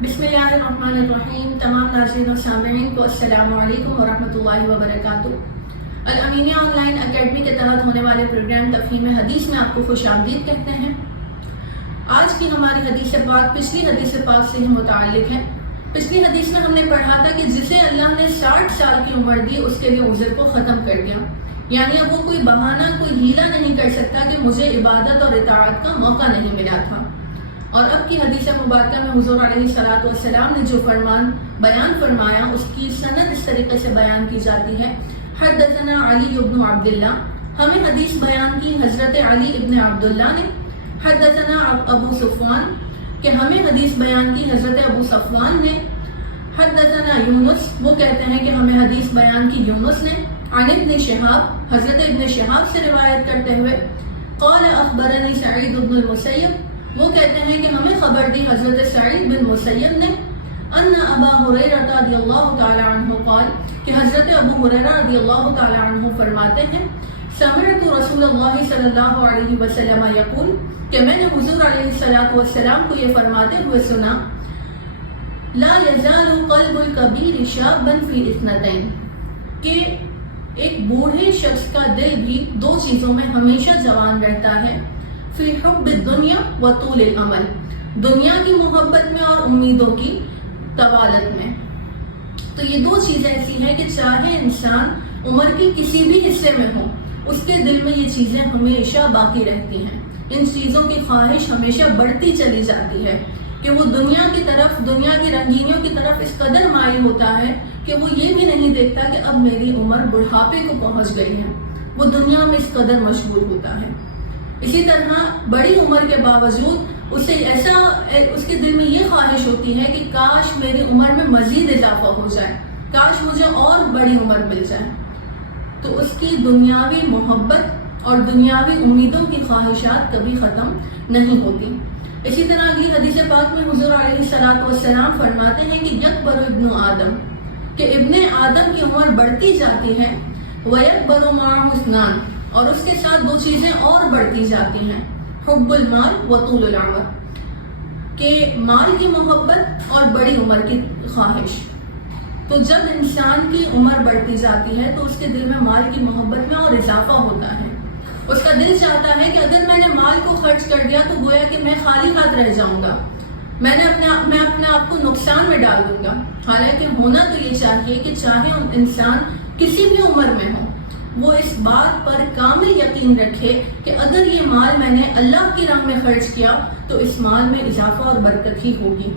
بسم اللہ الرحمن الرحیم. تمام ناظرین و سامعین کو السلام علیکم ورحمۃ اللہ وبرکاتہ. الامینیہ آن لائن اکیڈمی کے تحت ہونے والے پروگرام تفہیم حدیث میں آپ کو خوش آمدید کہتے ہیں. آج کی ہماری حدیث پاک پچھلی حدیث پاک سے ہی متعلق ہے. پچھلی حدیث میں ہم نے پڑھا تھا کہ جسے اللہ نے 60 سال کی عمر دی اس کے لیے عذر کو ختم کر دیا. یعنی اب وہ کوئی بہانہ کوئی ہیلا نہیں کر سکتا کہ مجھے عبادت اور اطاعت کا موقع نہیں ملا تھا. اور اب کی حدیث مبارکہ میں حضور علیہ الصلوۃ والسلام نے جو فرمان بیان فرمایا اس کی سند اس طریقے سے بیان کی جاتی ہے. حدثنا علی بن عبداللہ، ہمیں حدیث بیان کی حضرت علی ابن عبداللہ نے. حدثنا ابو صفوان، کہ ہمیں حدیث بیان کی حضرت ابو صفوان نے. حدثنا یونس، وہ کہتے ہیں کہ ہمیں حدیث بیان کی یونس نے. عن ابن شہاب، حضرت ابن شہاب سے روایت کرتے ہوئے. قال اخبرنی سعید بن المسیب، وہ کہتے ہیں کہ ہمیں خبر دی حضرت سعید بن مسیب نے. ان ابا ہریرہ رضی اللہ تعالی عنہ قال، کہ حضرت ابو ہریرہ رضی اللہ تعالی عنہ فرماتے ہیں سمعت رسول اللہ صلی اللہ علیہ وسلم یقول، کہ میں نے حضور علیہ الصلوۃ والسلام کو یہ فرماتے ہوئے سنا. لا یزال قلب الکبیر شابا فی اثنتین، کہ ایک بوڑھے شخص کا دل بھی دو چیزوں میں ہمیشہ جوان رہتا ہے. فی حب الدنیا و طول العمل، دنیا کی محبت میں اور امیدوں کی طوالت میں. تو یہ دو چیزیں ایسی ہیں کہ چاہے انسان عمر کے کسی بھی حصے میں ہو، اس کے دل میں یہ چیزیں ہمیشہ باقی رہتی ہیں. ان چیزوں کی خواہش ہمیشہ بڑھتی چلی جاتی ہے کہ وہ دنیا کی طرف، دنیا کی رنگینیوں کی طرف اس قدر مائل ہوتا ہے کہ وہ یہ بھی نہیں دیکھتا کہ اب میری عمر بڑھاپے کو پہنچ گئی ہے. وہ دنیا میں اس قدر مشغول ہوتا ہے. اسی طرح بڑی عمر کے باوجود اسے اس کے دل میں یہ خواہش ہوتی ہے کہ کاش میری عمر میں مزید اضافہ ہو جائے، کاش مجھے اور بڑی عمر مل جائے. تو اس کی دنیاوی محبت اور دنیاوی امیدوں کی خواہشات کبھی ختم نہیں ہوتی. اسی طرح اگلی حدیث پاک میں حضور علیہ الصلوۃ والسلام فرماتے ہیں کہ یکبر ابن آدم، کہ ابن آدم کی عمر بڑھتی جاتی ہے. وَيَكْبَرُ مَعَهُ اثْنَانِ، اور اس کے ساتھ دو چیزیں اور بڑھتی جاتی ہیں. حب المال و طول العمر، کہ مال کی محبت اور بڑی عمر کی خواہش. تو جب انسان کی عمر بڑھتی جاتی ہے تو اس کے دل میں مال کی محبت میں اور اضافہ ہوتا ہے. اس کا دل چاہتا ہے کہ اگر میں نے مال کو خرچ کر دیا تو گویا کہ میں خالی ہاتھ رہ جاؤں گا، میں اپنے آپ کو نقصان میں ڈال دوں گا. حالانکہ ہونا تو یہ چاہیے کہ چاہے انسان کسی بھی عمر میں ہو، وہ اس بات پر کامل یقین رکھے کہ اگر یہ مال میں نے اللہ کی راہ میں خرچ کیا تو اس مال میں اضافہ اور برکت ہی ہوگی.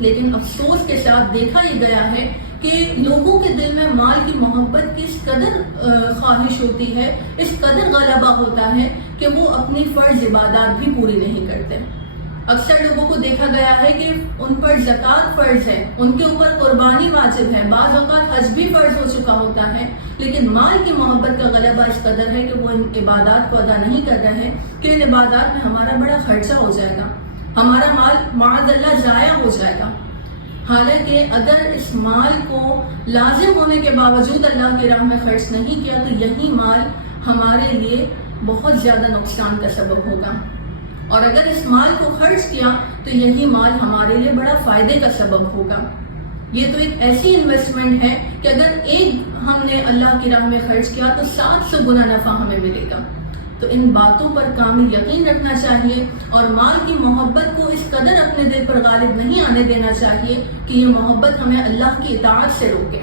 لیکن افسوس کے ساتھ دیکھا یہ گیا ہے کہ لوگوں کے دل میں مال کی محبت کی اس قدر خواہش ہوتی ہے، اس قدر غلبہ ہوتا ہے کہ وہ اپنی فرض عبادات بھی پوری نہیں کرتے. اکثر لوگوں کو دیکھا گیا ہے کہ ان پر زکوٰۃ فرض ہے، ان کے اوپر قربانی واجب ہے، بعض اوقات حج بھی فرض ہو چکا ہوتا ہے، لیکن مال کی محبت کا غلبہ اس قدر ہے کہ وہ ان عبادات کو ادا نہیں کر رہے کہ ان عبادات میں ہمارا بڑا خرچہ ہو جائے گا، ہمارا مال معاذ اللہ ضائع ہو جائے گا. حالانکہ اگر اس مال کو لازم ہونے کے باوجود اللہ کی راہ میں خرچ نہیں کیا تو یہی مال ہمارے لیے بہت زیادہ نقصان کا سبب ہوگا. اور اگر اس مال کو خرچ کیا تو یہی مال ہمارے لیے بڑا فائدے کا سبب ہوگا. یہ تو ایک ایسی انویسٹمنٹ ہے کہ اگر ایک ہم نے اللہ کی راہ میں خرچ کیا تو 700 گنا نفع ہمیں ملے گا. تو ان باتوں پر کامل یقین رکھنا چاہیے اور مال کی محبت کو اس قدر اپنے دل پر غالب نہیں آنے دینا چاہیے کہ یہ محبت ہمیں اللہ کی اطاعت سے روکے،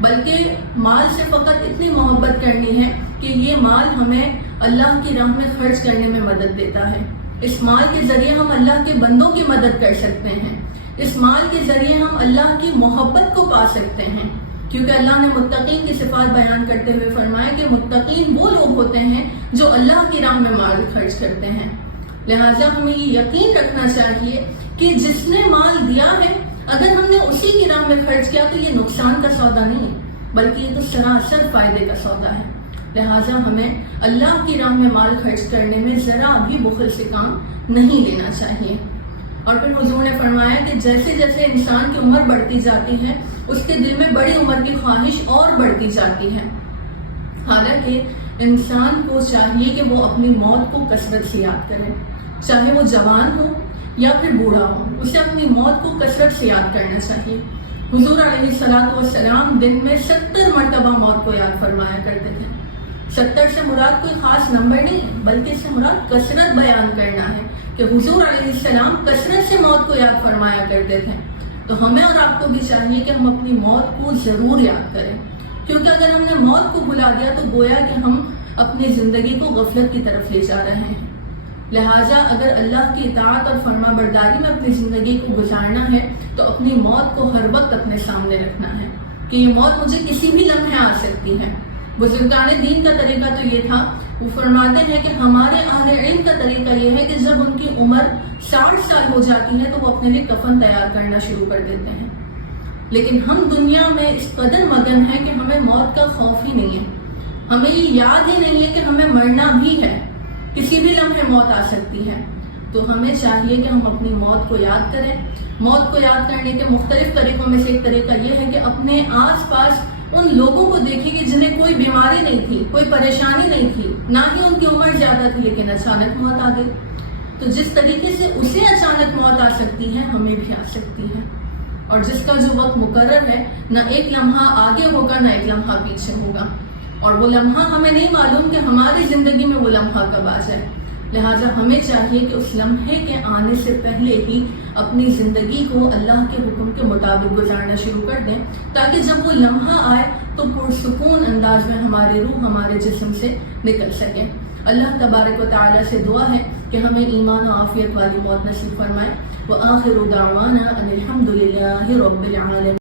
بلکہ مال سے فقط اتنی محبت کرنی ہے کہ یہ مال ہمیں اللہ کی راہ میں خرچ کرنے میں مدد دیتا ہے. اس مال کے ذریعے ہم اللہ کے بندوں کی مدد کر سکتے ہیں، اس مال کے ذریعے ہم اللہ کی محبت کو پا سکتے ہیں. کیونکہ اللہ نے متقین کی صفات بیان کرتے ہوئے فرمایا کہ متقین وہ لوگ ہوتے ہیں جو اللہ کی راہ میں مال خرچ کرتے ہیں. لہٰذا ہمیں یہ یقین رکھنا چاہیے کہ جس نے مال دیا ہے اگر ہم نے اسی کی راہ میں خرچ کیا تو یہ نقصان کا سودا نہیں بلکہ یہ تو سراسر فائدے کا سودا ہے. لہٰذا ہمیں اللہ کی راہ میں مال خرچ کرنے میں ذرا بھی بخل سے کام نہیں لینا چاہیے. اور پھر حضور نے فرمایا کہ جیسے جیسے انسان کی عمر بڑھتی جاتی ہے اس کے دل میں بڑی عمر کی خواہش اور بڑھتی جاتی ہے. حالانکہ انسان کو چاہیے کہ وہ اپنی موت کو کثرت سے یاد کرے، چاہے وہ جوان ہو یا پھر بوڑھا ہو، اسے اپنی موت کو کثرت سے یاد کرنا چاہیے۔ حضور علیہ السلام دن میں 70 مرتبہ موت کو یاد فرمایا کرتے تھے۔ 70 سے مراد کوئی خاص نمبر نہیں ہے، بلکہ اس سے مراد کثرت بیان کرنا ہے کہ حضور علیہ السلام کثرت سے موت کو یاد فرمایا کرتے تھے۔ تو ہمیں اور آپ کو بھی چاہیے کہ ہم اپنی موت کو ضرور یاد کریں، کیونکہ اگر ہم نے موت کو بھلا دیا تو گویا کہ ہم اپنی زندگی کو غفلت کی طرف لے جا رہے ہیں۔ لہٰذا اگر اللہ کی اطاعت اور فرما برداری میں اپنی زندگی کو گزارنا ہے تو اپنی موت کو ہر وقت اپنے سامنے رکھنا ہے کہ یہ موت مجھے کسی بھی لمحے آ سکتی ہے۔ بزرگان دین کا طریقہ تو یہ تھا، وہ فرماتے ہیں کہ ہمارے اہل علم کا طریقہ یہ ہے کہ جب ان کی عمر 60 سال ہو جاتی ہے تو وہ اپنے لیے کفن تیار کرنا شروع کر دیتے ہیں۔ لیکن ہم دنیا میں اس قدر مگن ہیں کہ ہمیں موت کا خوف ہی نہیں ہے، ہمیں یہ یاد ہی نہیں ہے کہ ہمیں مرنا بھی ہے، کسی بھی لمحے موت آ سکتی ہے۔ تو ہمیں چاہیے کہ ہم اپنی موت کو یاد کریں۔ موت کو یاد کرنے کے مختلف طریقوں میں سے ایک طریقہ یہ ہے کہ اپنے آس پاس ان لوگوں کو دیکھیں کہ جنہیں کوئی بیماری نہیں تھی، کوئی پریشانی نہیں تھی، نہ ہی ان کی عمر زیادہ تھی، لیکن اچانک موت آ گئی۔ تو جس طریقے سے اسے اچانک موت آ سکتی ہے، ہمیں بھی آ سکتی ہے، اور جس کا جو وقت مقرر ہے، نہ ایک لمحہ آگے ہوگا نہ ایک لمحہ پیچھے ہوگا، اور وہ لمحہ ہمیں نہیں معلوم کہ ہماری زندگی میں وہ لمحہ کب آ جائے۔ لہٰذا ہمیں چاہیے کہ اس لمحے کے آنے سے پہلے ہی اپنی زندگی کو اللہ کے حکم کے مطابق گزارنا شروع کر دیں، تاکہ جب وہ لمحہ آئے تو پرسکون انداز میں ہماری روح ہمارے جسم سے نکل سکے۔ اللہ تبارک و تعالیٰ سے دعا ہے کہ ہمیں ایمان و عافیت والی موت نصیب فرمائے۔ وآخر دعوانا ان الحمد للہ رب العالمین۔